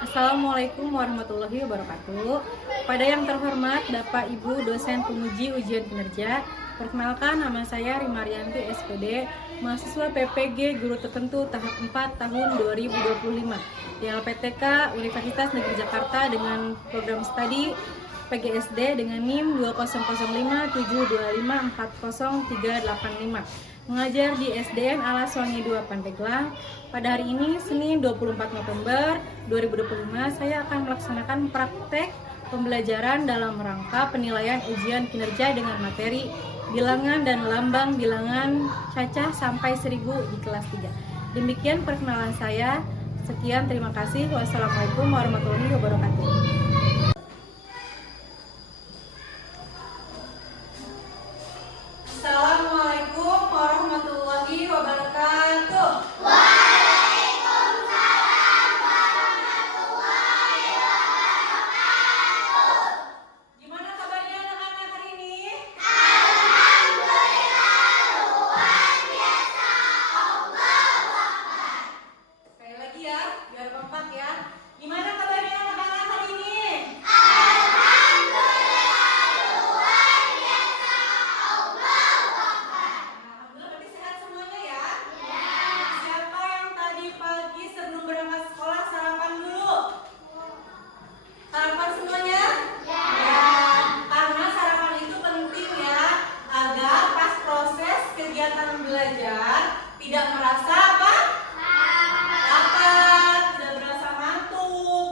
Assalamualaikum warahmatullahi wabarakatuh. Pada yang terhormat Bapak Ibu dosen penguji ujian kinerja, perkenalkan nama saya Rimarianti SPD, mahasiswa PPG Guru Tertentu tahap 4 tahun 2025 di LPTK Universitas Negeri Jakarta dengan program studi PGSD dengan NIM 2005725400385. Mengajar di SDN Alaswangi 2 Pandeglang. Pada hari ini, Senin 24 November 2025, saya akan melaksanakan praktek pembelajaran dalam rangka penilaian ujian kinerja dengan materi bilangan dan lambang bilangan cacah sampai 1000 di kelas 3. Demikian perkenalan saya. Sekian, terima kasih. Wassalamualaikum warahmatullahi wabarakatuh. Assalamualaikum warahmatullahi wabarakatuh. Gimana kabarnya anak-anak hari ini? Sekali lagi ya, biar kompak ya. Gimana kabarnya anak-anak hari ini? Alhamdulillah, berarti sehat semuanya ya? Siapa yang tadi pagi sebelum berangkat sekolah sarapan dulu? Sarapan semuanya? Ya. Karena sarapan itu penting ya, agar pas proses kegiatan belajar tidak merasa apa? Lapar, tidak berasa ngantuk,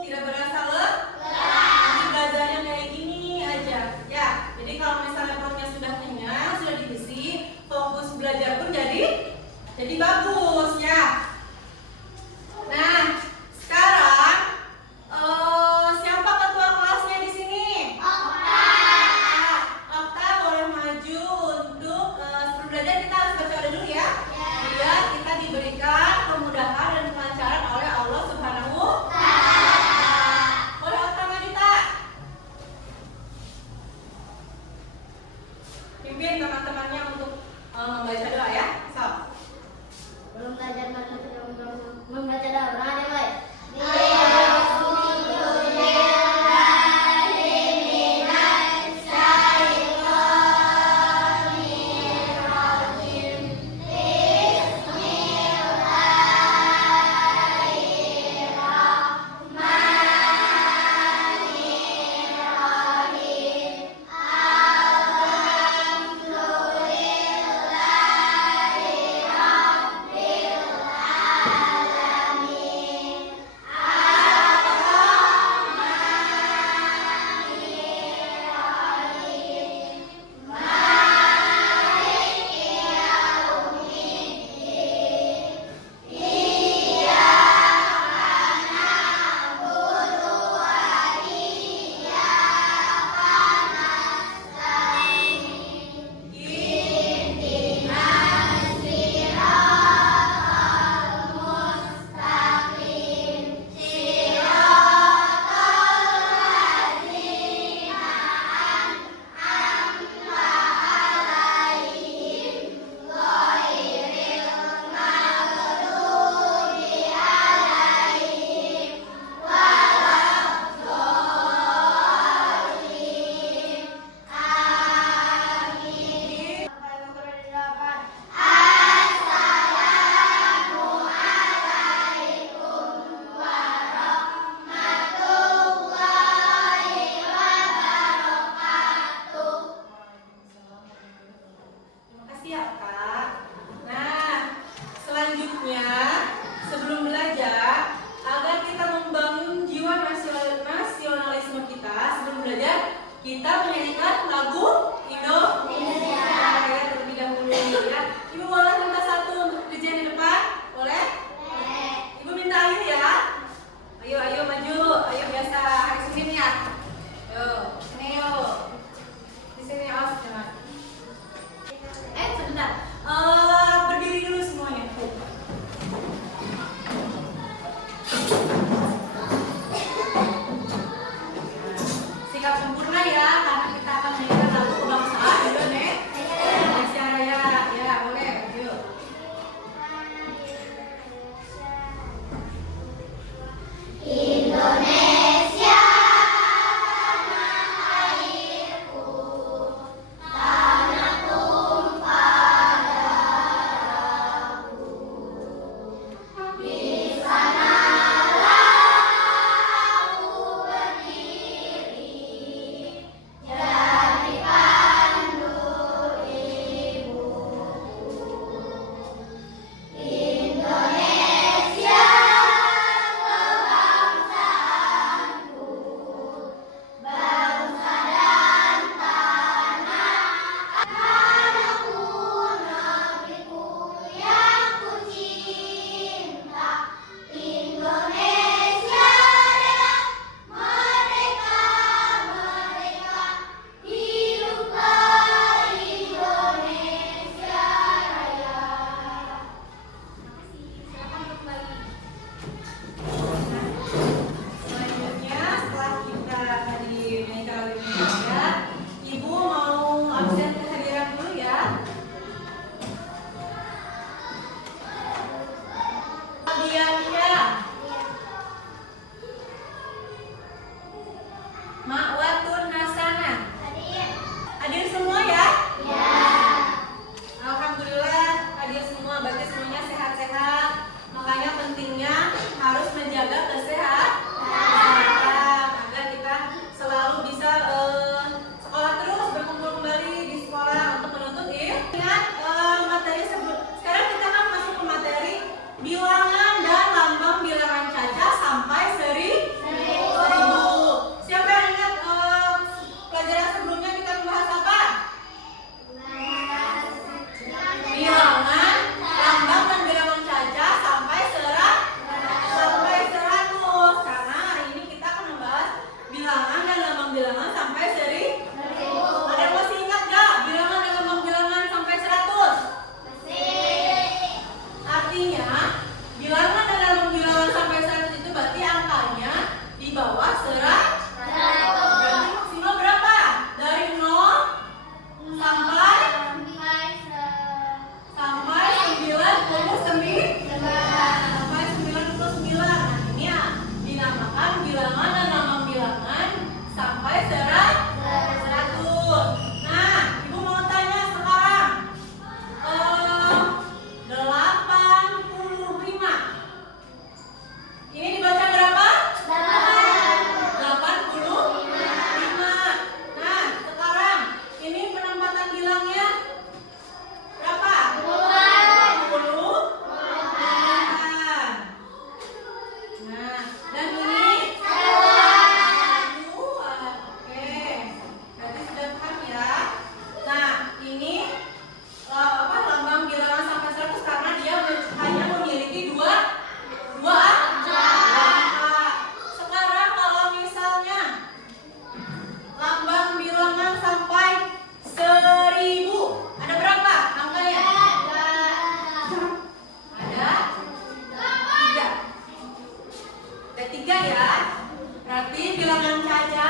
ya. Berarti bilangan Caca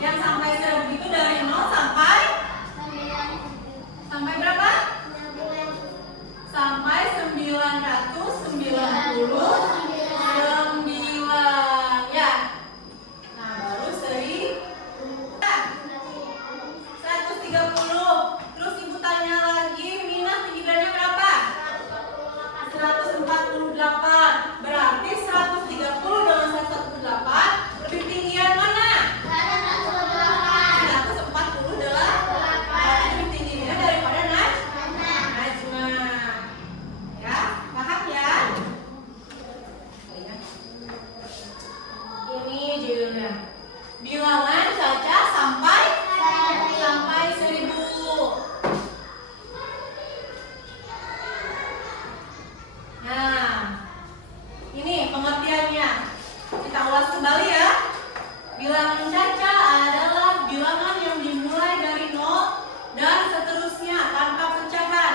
yang sampai 1000 itu dari 0 sampai berapa? Sampai 999 ya. Nah, baru 130. Terus ibu tanya lagi, Mina tinggi badannya berapa? 148. Berarti 130 dengan 148 lebih tinggi yang mana? 148. Berarti lebih tingginya daripada Najma. Ya, paham ya? Ini judulnya. Bilangan Caca sampai 1000. Nah, ini pengertiannya. Kita ulas kembali ya. Bilangan Caca adalah bilangan yang dimulai dari 0 dan seterusnya tanpa pecahan.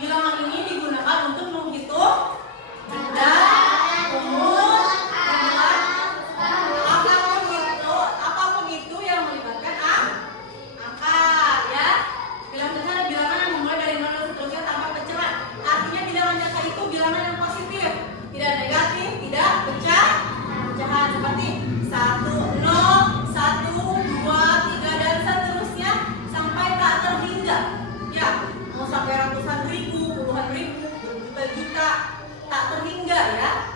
Bilangan ini digunakan untuk menghitung benda, umur, jumlah, apapun itu yang melibatkan angka ya. Bilangan Caca adalah bilangan yang dimulai dari 0 dan seterusnya tanpa pecahan. Artinya bilangan Caca itu bilangan yang positif, tidak negatif, tidak pecahan seperti 1, 0, 1, 2, 3 dan seterusnya sampai tak terhingga. Ya, mau sampai ratusan ribu, puluhan ribu, berjuta-juta, tak terhingga ya.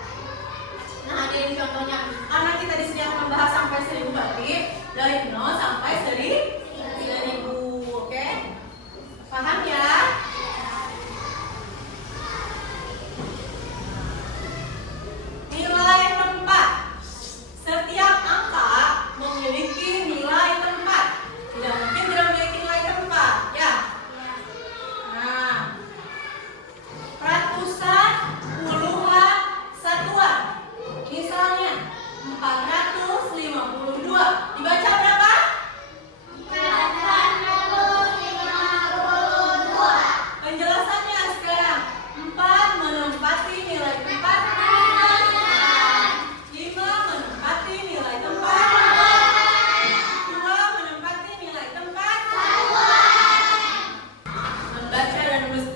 Nah, ini contohnya. Karena kita di sini akan membahas sampai 1000 berarti dari 0 sampai 1000. Oke? Paham ya? Nilai tempat. Setiap angka memiliki nilai tempat. Tidak mungkin tidak memiliki nilai tempat, ya. Nah, ratusan, puluhan, satuan. Misalnya 452. Dibaca berapa? 452. Penjelasannya sekarang. 4 menempati nilai tempat. 5 menempati nilai tempat. 2 menempati nilai tempat. Membaca dan menulis.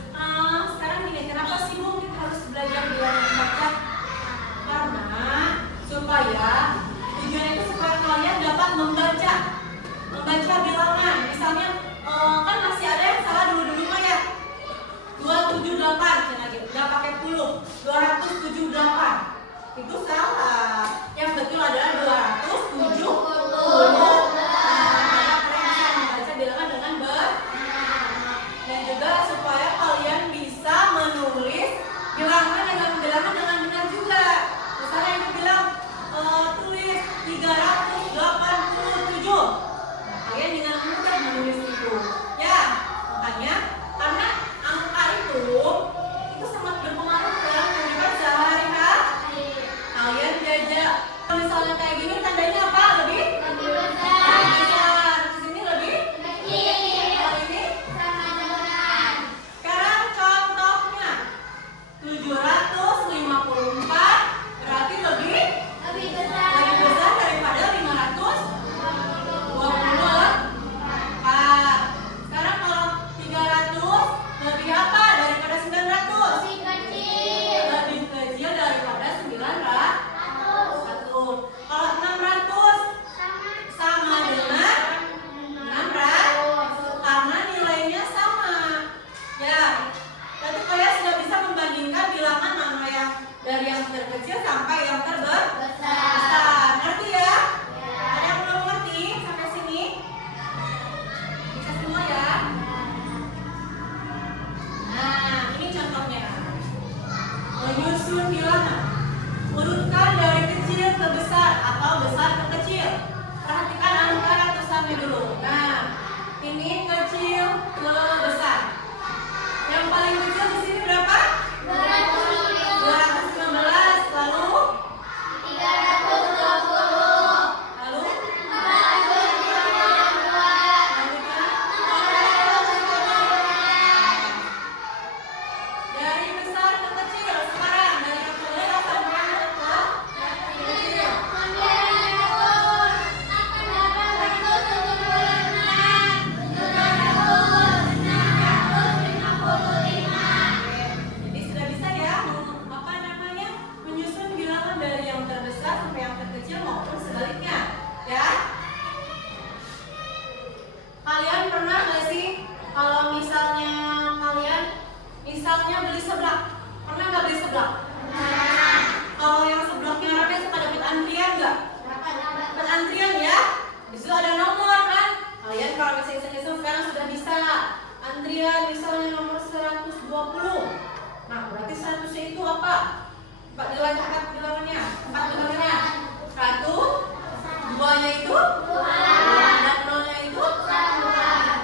Sekarang gini, kenapa sih Bu kita harus belajar bilangan membaca? Karena supaya tujuannya itu supaya kalian dapat membaca bilangan. Misalnya kan masih ada yang salah dulu mah ya. 278 cina gitu, nggak pakai puluh. 278 itu salah. Yang betul adalah 270. Kalian bisa membaca bilangan dengan benar. Dan juga supaya kalian bisa menulis bilangan dengan benar juga. Misalnya ibu bilang tulis 387. Nah, kalian dengan mudah menulis itu. Ya, makanya karena angka itu sangat berpengaruh dalam kehidupan sehari-hari. Kalian belajar misalnya kayak gini tandanya apa? Lebih besar. Di sini lebih kecil. Kalau ini sekarang contohnya 754 berarti lebih besar daripada 524. Sekarang kalau 300 itu? Dan nolnya itu?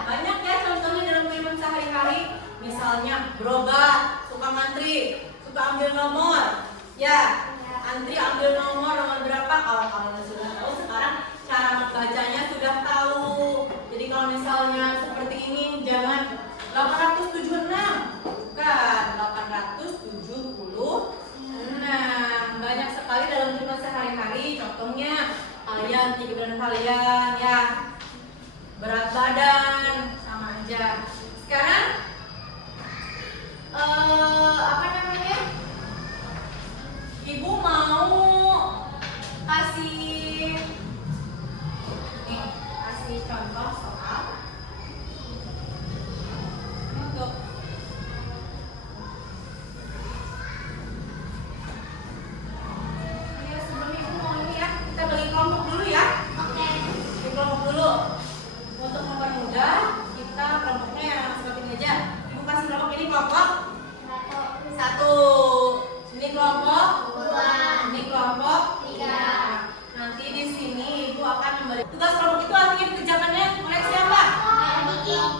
Banyak ya contohnya dalam kehidupan sehari-hari. Misalnya berobat, suka ngantri, suka ambil nomor. Ya, antri ambil nomor berapa? Kalau kalian sudah tahu, sekarang cara membacanya sudah tahu. Jadi kalau misalnya seperti ini, jangan 876, bukan 876. Banyak sekali dalam kehidupan sehari-hari. Contohnya kalian, tinggi badan kalian, ya, berat badan, sama aja. Sekarang apa namanya? Ibu mau kasih contoh soal untuk ya, sebelum ibu mau ini ya, kita bagi kelompok dulu ya. Bagi kelompok dulu. Untuk mempermudah, kita kelompoknya yang seperti ini aja. Ibu kasih kelompok ini kelompok 1. Ini kelompok 2. Ini kelompok 3. Nanti di sini ibu akan memberi tugas kelompok itu artinya dikerjakannya oleh siapa?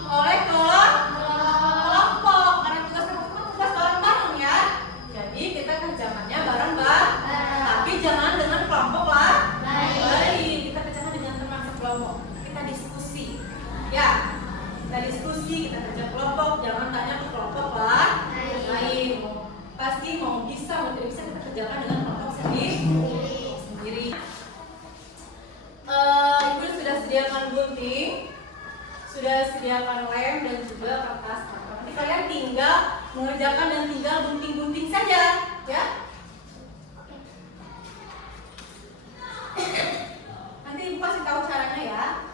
Oleh kelompok. Karena tugas kelompok itu tugas bareng-bareng ya. Jadi kita kerjakannya bareng-bareng. Tapi jangan dengan kelompok lain. Kita kerjakan dengan teman sekelompok. Kita diskusi. Ya, kita diskusi, kita kerja kelompok. Jangan tanya ke kelompok lain. Pasti mau bisa, mau tidak bisa kita kerjakan dengan kelompok sendiri. Ibu sudah sediakan gunting, sudah sediakan lem dan juga kertas. Nanti kalian tinggal mengerjakan dan tinggal gunting-gunting saja, ya. Nanti ibu kasih tahu caranya ya.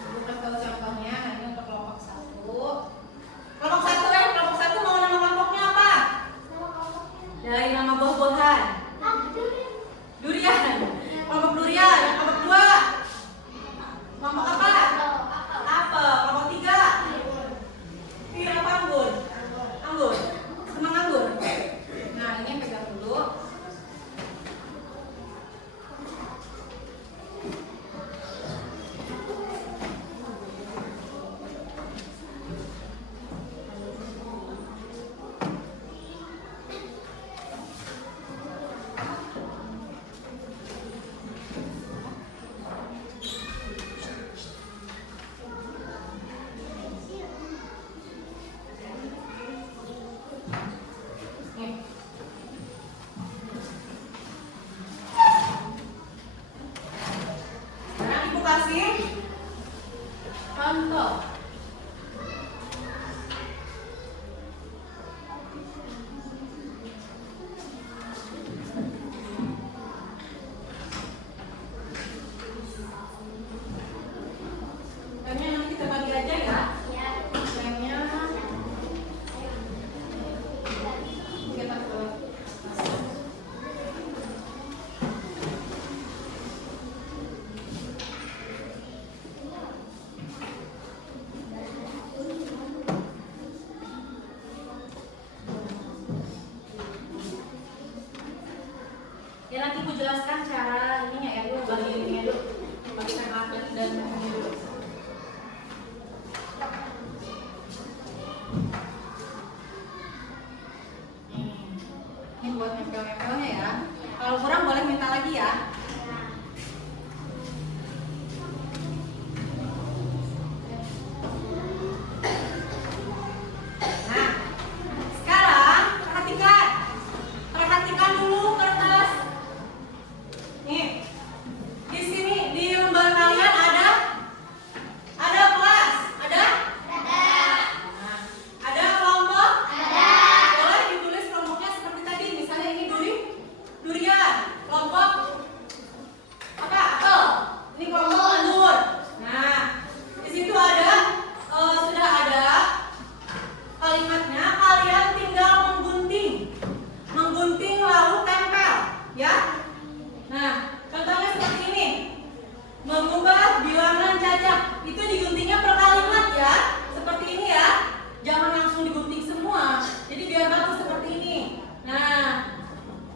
Ibu kasih tahu contohnya. Ini untuk kelompok 1. Kelompok 1 ya, kelompok 1 mau nama kelompoknya apa? Dari nama buah-buahan. Durian. Kelompok durian. Kelompok 2. Kelompok apa? Apel. Kelompok 3. Pir apa anggur? Anggur. Senang anggur. Nah, ini yang pegang dulu. Sekarang ibu kasih contoh. Lemnya nanti kita bagi aja ya. Lemnya kita ke ya, nanti aku jelaskan cara ininya ya, dulu bagi ininya dulu, bagikan atlet dan ini dulu. Ini buat nempel-nempelnya ya. Kalau kurang boleh minta lagi ya. Nah, sekarang perhatikan dulu kertas. Nih, di sini di lembar kalian ada kelas, ada? Nah, ada kelompok? Boleh ditulis kelompoknya seperti tadi. Misalnya ini durian, kelompok apa? Apel. Ini kelompok anggur. Nah, di situ ada sudah ada kalimatnya. Kalian tinggal menggunting lalu tempel, ya. Nah, contohnya seperti ini. Mengubah bilangan cacak. Itu diguntingnya per kalimat ya. Seperti ini ya. Jangan langsung digunting semua. Jadi biar bagus seperti ini. Nah,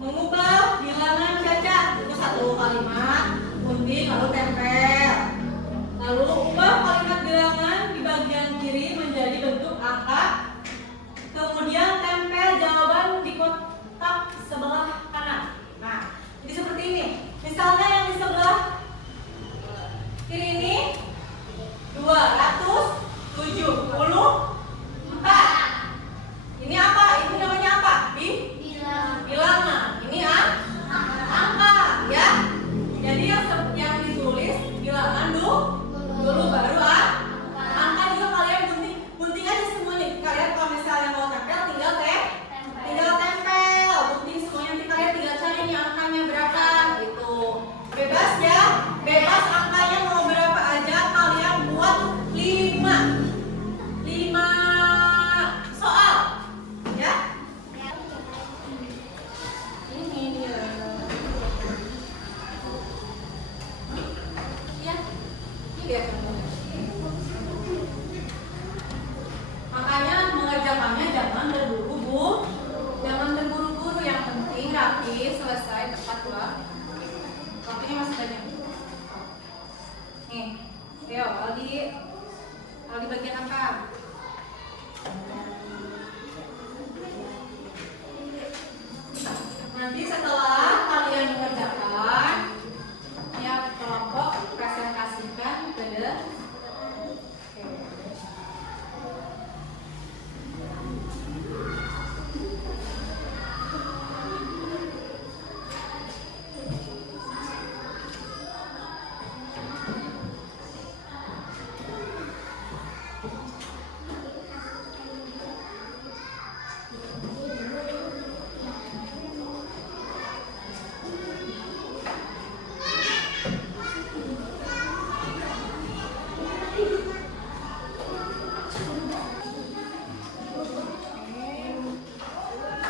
mengubah bilangan cacak itu 1 kalimat. Gunting gunting lalu tempel. Lalu ubah kalimat bilangan di bagian kiri menjadi bentuk angka. Kemudian tempel jawaban di kotak sebelah kanan. Nah, jadi seperti ini. Misalnya yang di sebelah kiri ini 274. Ini apa? Ini namanya apa? Bilangan. Ini angka, ya. Jadi yang ditulis bilangan dulu baru angka juga kalian gunting aja semuanya. Kalian kalau misalnya mau tempel tinggal tempel, gunting semuanya. Nanti kalian tinggal cari nih angkanya berapa gitu. Bebas ya, bebas angkanya mau berapa aja kalian buat 5 soal, ya. Ini dia. Ya, ini dia. Makanya mengerjakannya jangan terburu-buru, yang penting rapi, selesai tepat dua. Waktunya masih banyak. Nih, Theo, Aldi bagian apa? Nanti setelah kalian mengerjakan, tiap kelompok presentasikan ke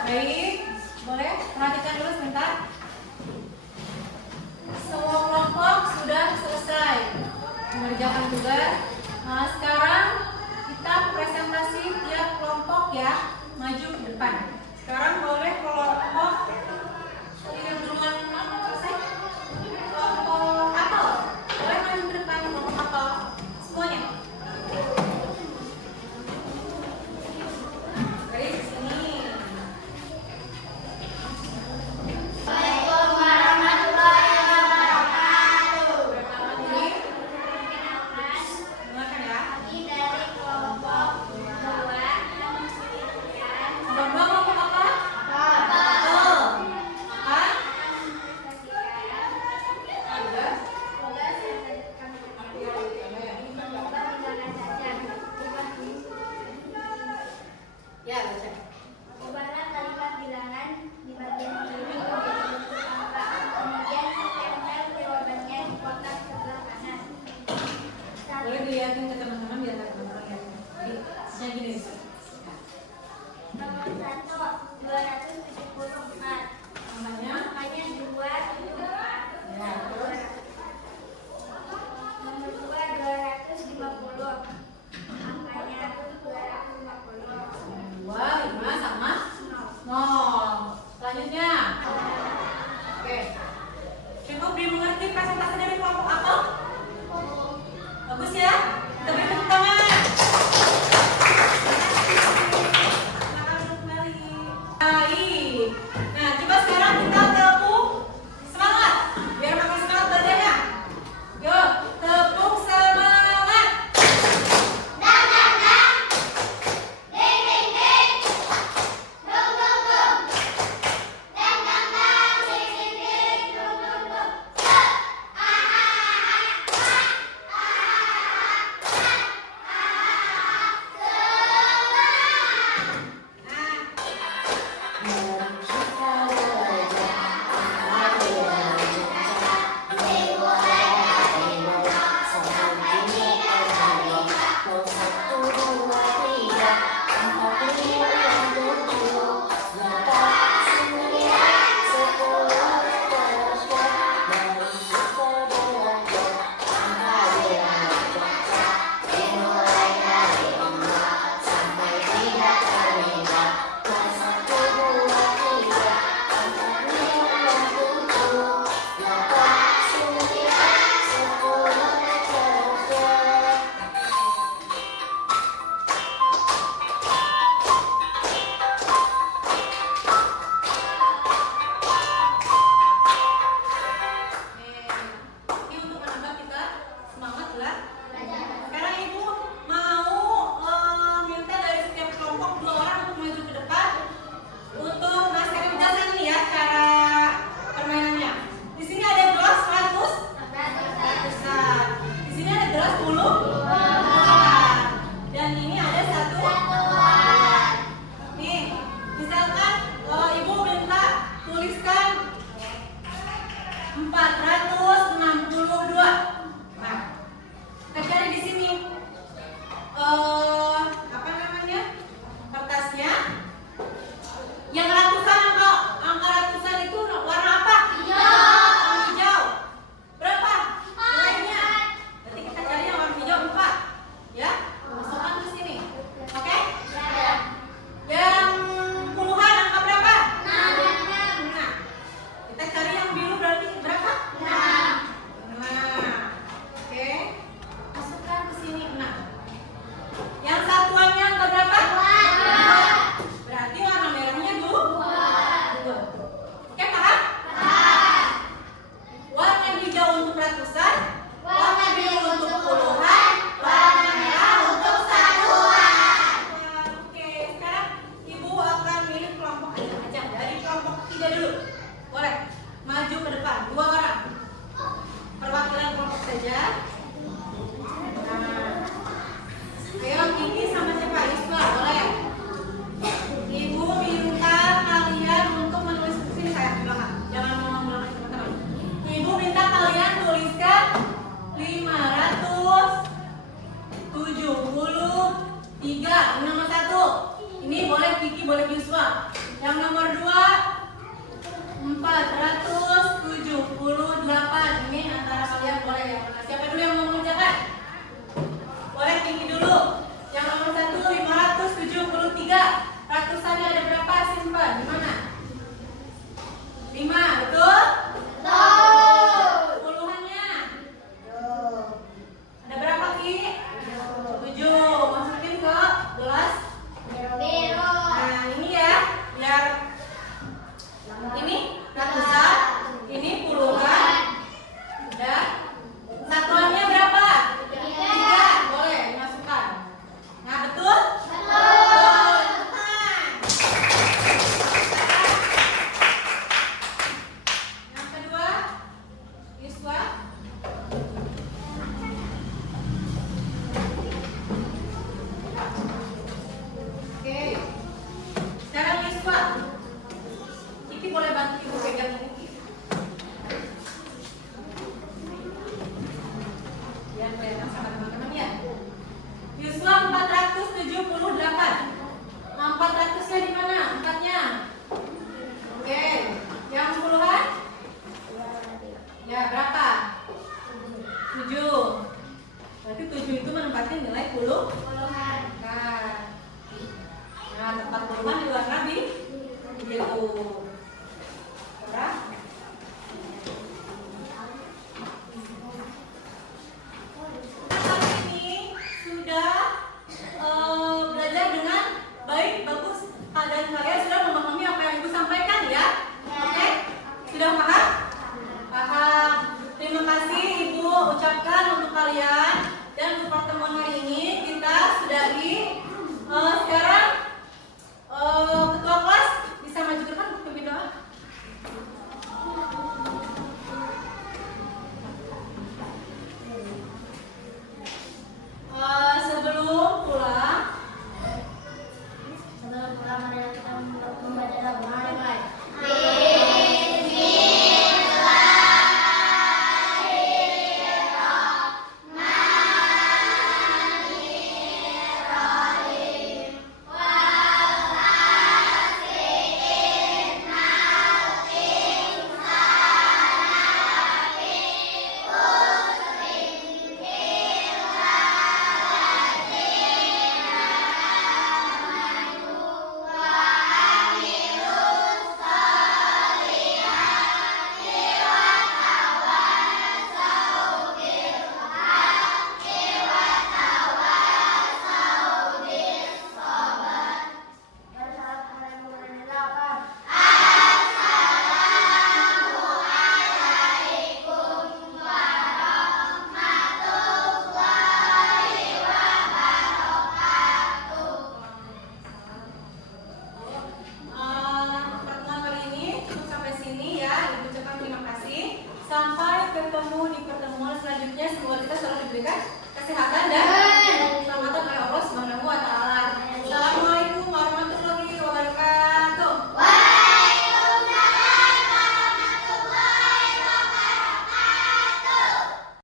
Baik, boleh perhatikan dulu sebentar. Semua kelompok sudah selesai mengerjakan tugas. Nah, sekarang kita presentasi tiap kelompok ya, maju ke depan. Sekarang boleh kelompok yang duluan selesai. Kelompok apel, boleh maju ke depan kelompok apel semuanya. Dari sini. Ya, baca. Ubahlah kalimat bilangan di bagian kiri menjadi bentuk angka. Kemudian tempel jawabannya di kotak sebelah kanan. Boleh dilihatin ke teman-teman biar teman-teman lihat. Jadi, saya gini. Nomor 1, 274. Namanya? Angkanya 274. Ya, terus? Nomor 2, 250. Angkanya 250. 2, 5 sama 0. Selanjutnya. Oke. Cukup dimengerti presentasi dari kelompok apel? Bagus ya? Kita berikan 3. Ini nomor 1. Ini boleh Kiki, boleh Yuswa. Yang nomor 2 478. Ini antara kalian boleh yang mana? Siapa dulu yang mau mengerjakan? Boleh Kiki dulu. Yang nomor 1 573. Ratusannya ada berapa? Simpan. Di mana? 5, betul?